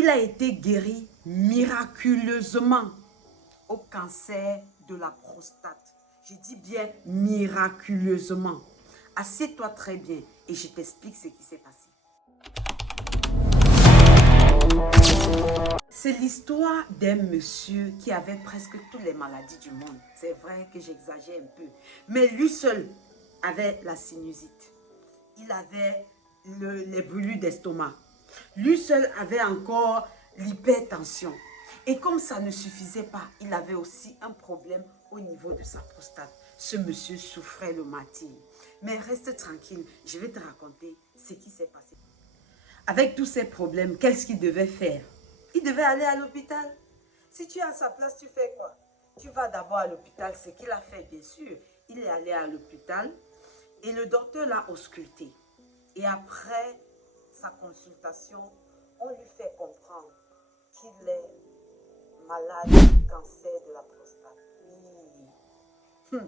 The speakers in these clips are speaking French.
Il a été guéri miraculeusement au cancer de la prostate. Je dis bien miraculeusement. Assieds-toi très bien et je t'explique ce qui s'est passé. C'est l'histoire d'un monsieur qui avait presque toutes les maladies du monde. C'est vrai que j'exagère un peu. Mais lui seul avait la sinusite. Il avait les brûlures d'estomac. Lui seul avait encore l'hypertension. Et comme ça ne suffisait pas, il avait aussi un problème au niveau de sa prostate. Ce monsieur souffrait le matin. Mais reste tranquille, je vais te raconter ce qui s'est passé. Avec tous ces problèmes, qu'est-ce qu'il devait faire? Il devait aller à l'hôpital. Si tu es à sa place, tu fais quoi? Tu vas d'abord à l'hôpital. Ce qu'il a fait, bien sûr. Il est allé à l'hôpital et le docteur l'a ausculté. Et après sa consultation, on lui fait comprendre qu'il est malade du cancer de la prostate. Oui.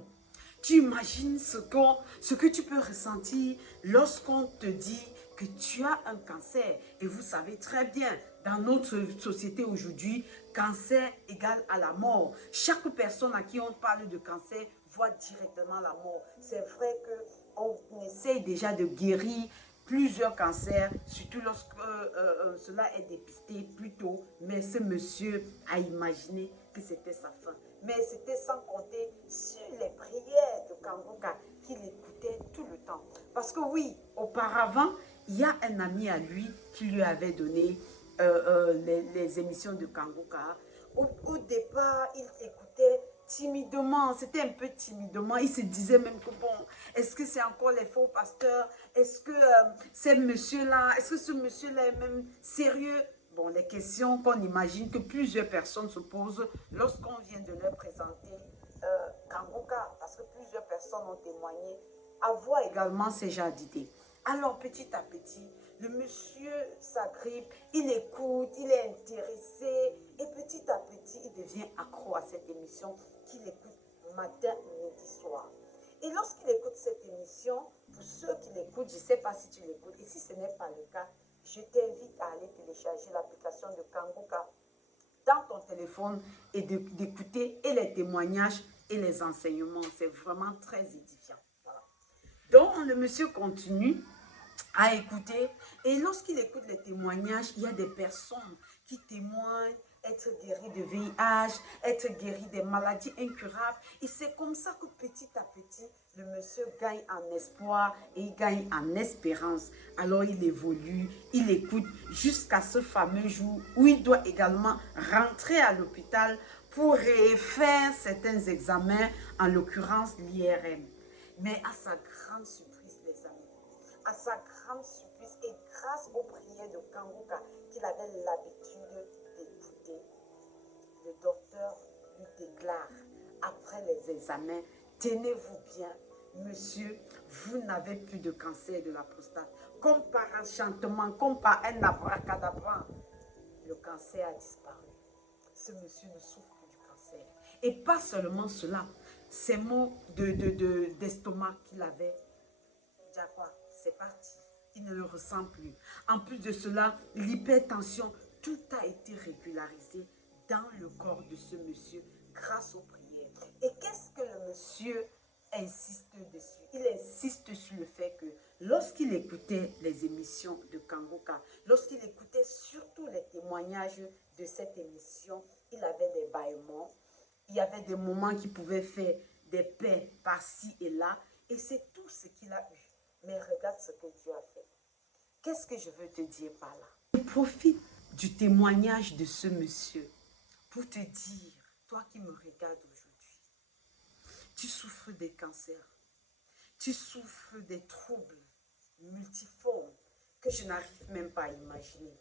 Tu imagines ce que tu peux ressentir lorsqu'on te dit que tu as un cancer. Et vous savez très bien, dans notre société aujourd'hui, cancer égale à la mort. Chaque personne à qui on parle de cancer voit directement la mort. C'est vrai qu'on essaye déjà de guérir plusieurs cancers, surtout lorsque cela est dépisté plus tôt. Mais ce monsieur a imaginé que c'était sa fin. Mais c'était sans compter sur les prières de Kangoka qu'il écoutait tout le temps. Parce que oui, auparavant, il y a un ami à lui qui lui avait donné les émissions de Kangoka. Au départ, il écoutait timidement, c'était un peu timidement. Il se disait même que bon, est-ce que c'est encore les faux pasteurs? Est-ce que ce monsieur-là est même sérieux? Bon, les questions qu'on imagine que plusieurs personnes se posent lorsqu'on vient de leur présenter Kangoka, parce que plusieurs personnes ont témoigné avoir également ces genres d'idées. Alors, petit à petit, le monsieur s'agrippe, il écoute, il est intéressé, et petit à petit, il devient accro à cette émission qu'il écoute matin, midi, soir. Et lorsqu'il écoute cette émission, pour ceux qui l'écoutent, je ne sais pas si tu l'écoutes, et si ce n'est pas le cas, je t'invite à aller télécharger l'application de Kangoka dans ton téléphone et d'écouter et les témoignages et les enseignements. C'est vraiment très édifiant. Voilà. Donc, le monsieur continue à écouter. Et lorsqu'il écoute les témoignages, il y a des personnes qui témoignent être guéri de VIH, être guéri des maladies incurables. Et c'est comme ça que petit à petit, le monsieur gagne en espoir et il gagne en espérance. Alors il évolue, il écoute jusqu'à ce fameux jour où il doit également rentrer à l'hôpital pour refaire certains examens, en l'occurrence l'IRM. Mais à sa grande surprise, les amis, à sa grande surprise et grâce aux prières de Kangoka qu'il avait l'habitude d'écouter, le docteur lui déclare après les examens, tenez-vous bien, monsieur, vous n'avez plus de cancer de la prostate. Comme par enchantement, comme par un abracadabra, le cancer a disparu. Ce monsieur ne souffre plus du cancer. Et pas seulement cela, ces maux d'estomac qu'il avait, déjà quoi, c'est parti. Il ne le ressent plus. En plus de cela, l'hypertension, tout a été régularisé dans le corps de ce monsieur grâce aux prières. Et qu'est-ce que le monsieur insiste dessus? Il insiste sur le fait que lorsqu'il écoutait les émissions de Kangoka, lorsqu'il écoutait surtout les témoignages de cette émission, il avait des bâillements, il y avait des moments qu'il pouvait faire des paix par-ci et là, et c'est tout ce qu'il a eu. Mais regarde ce que Dieu a fait. Qu'est-ce que je veux te dire par là? Je profite du témoignage de ce monsieur pour te dire, toi qui me regardes aujourd'hui, tu souffres des cancers, tu souffres des troubles multiformes que je n'arrive même pas à imaginer.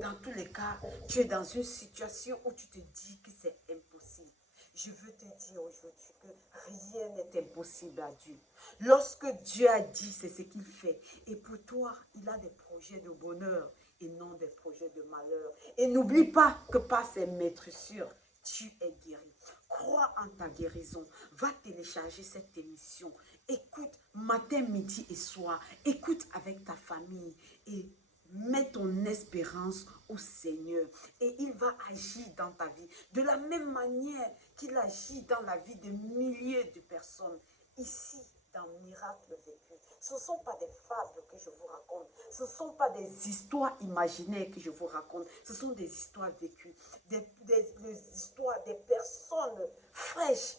Dans tous les cas, tu es dans une situation où tu te dis que c'est impossible. Je veux te dire aujourd'hui que rien n'est impossible à Dieu. Lorsque Dieu a dit, c'est ce qu'il fait. Et pour toi, il a des projets de bonheur et non des projets de malheur. Et n'oublie pas que par ses maîtressures, tu es guéri. Crois en ta guérison. Va télécharger cette émission. Écoute matin, midi et soir. Écoute avec ta famille. Et Mets ton espérance au Seigneur et il va agir dans ta vie. De la même manière qu'il agit dans la vie de milliers de personnes. Ici, dans Miracle Vécu, ce ne sont pas des fables que je vous raconte. Ce ne sont pas des histoires imaginaires que je vous raconte. Ce sont des histoires vécues. Des histoires des personnes fraîches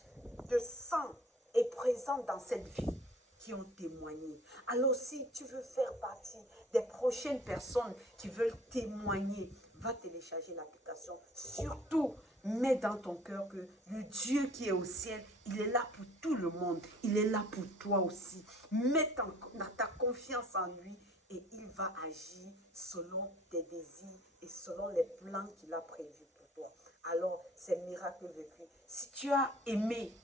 de sang et présentes dans cette vie qui ont témoigné. Alors si tu veux faire partie des prochaines personnes qui veulent témoigner, va télécharger l'application. Surtout, mets dans ton cœur que le Dieu qui est au ciel, il est là pour tout le monde. Il est là pour toi aussi. Mets ta confiance en lui et il va agir selon tes désirs et selon les plans qu'il a prévus pour toi. Alors, c'est Miracle Vécu. Si tu as aimé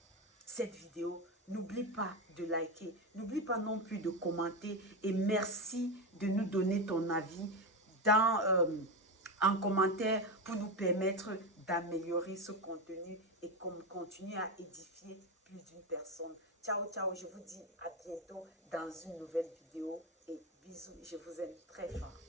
cette vidéo, n'oublie pas de liker, n'oublie pas non plus de commenter et merci de nous donner ton avis en commentaire pour nous permettre d'améliorer ce contenu et continuer à édifier plus d'une personne. Ciao, ciao, je vous dis à bientôt dans une nouvelle vidéo et bisous, je vous aime très fort.